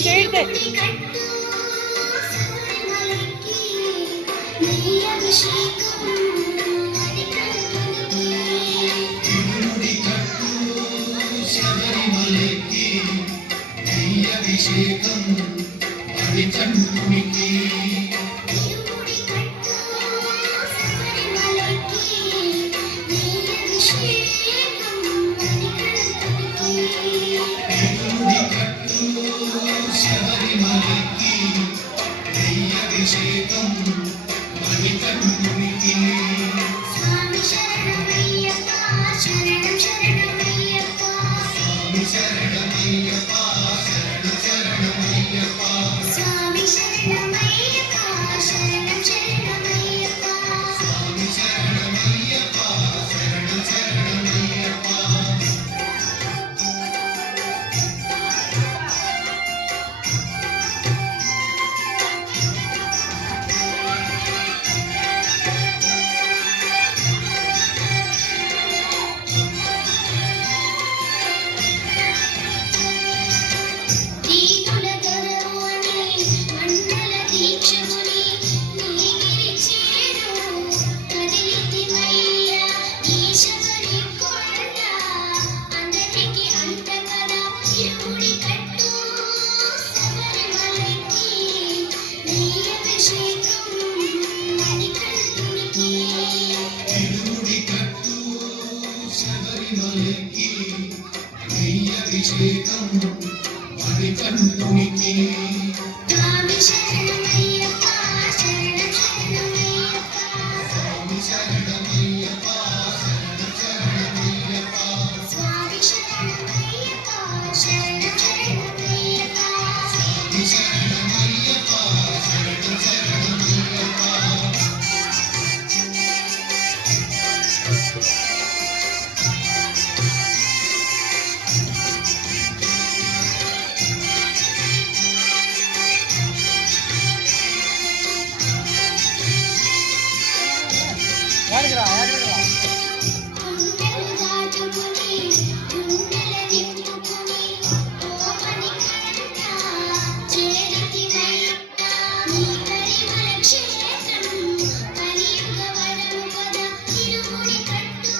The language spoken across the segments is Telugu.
ಕೇಳ್ತೆ అభిషేకం అది కన్నునికి శబరిమలకి అభిషేకం అది కన్నునికి స్వామి శరణమయ్యప్ప శరణం శరణమయ్యప్ప స్వామి శరణమయ్యప్ప స్వామి శరణమయ్యప్ప శరణం శరణమయ్యప్ప స్వామి శరణమయ్యప్ప శరణం శరణమయ్యప్ప దీనుల దొరవుని మండల దీక్షముని నీగిరి చేరు కదిలితిమయ్యా ఈ శబరి కొండ అందరికి అంత కదా ఇరుముడి కట్టు శబరిమలకి నీ అభిషేకం మణికంఠునికి ఇరుముడి కట్టు శబరిమలకి అభిషేకం అది కన్నునికి స్వామి శరణమయ్యప్ప శరణం శరణమయ్యప్ప స్వామి శరణమయ్యప్ప శరణం శరణమయ్యప్ప స్వామి శరణమయ్యప్ప శరణం శరణమయ్యప్ప స్వామి శరణమయ్యప్ప శరణం శరణమయ్యప్ప గుండెలు దాటుకుని గుండెల నింపుకుని ఓమని కంట చేరితిమయ్యా నీ పరిమళ క్షేత్రం కలియుగ వరము కదా ఇరుముడి కట్టు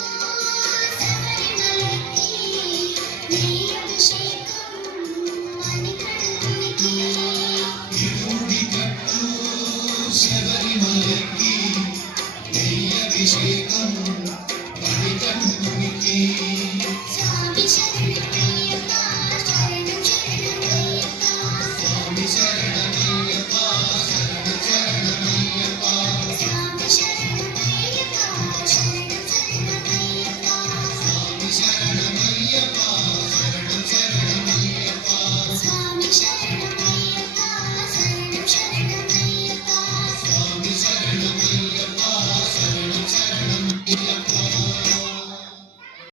శబరిమలకి నీ అభిషేకం మణికంఠునికి ఇరుముడి కట్టు శబరిమలకి అభిషేకం అది కన్నునికి స్వామి శరణం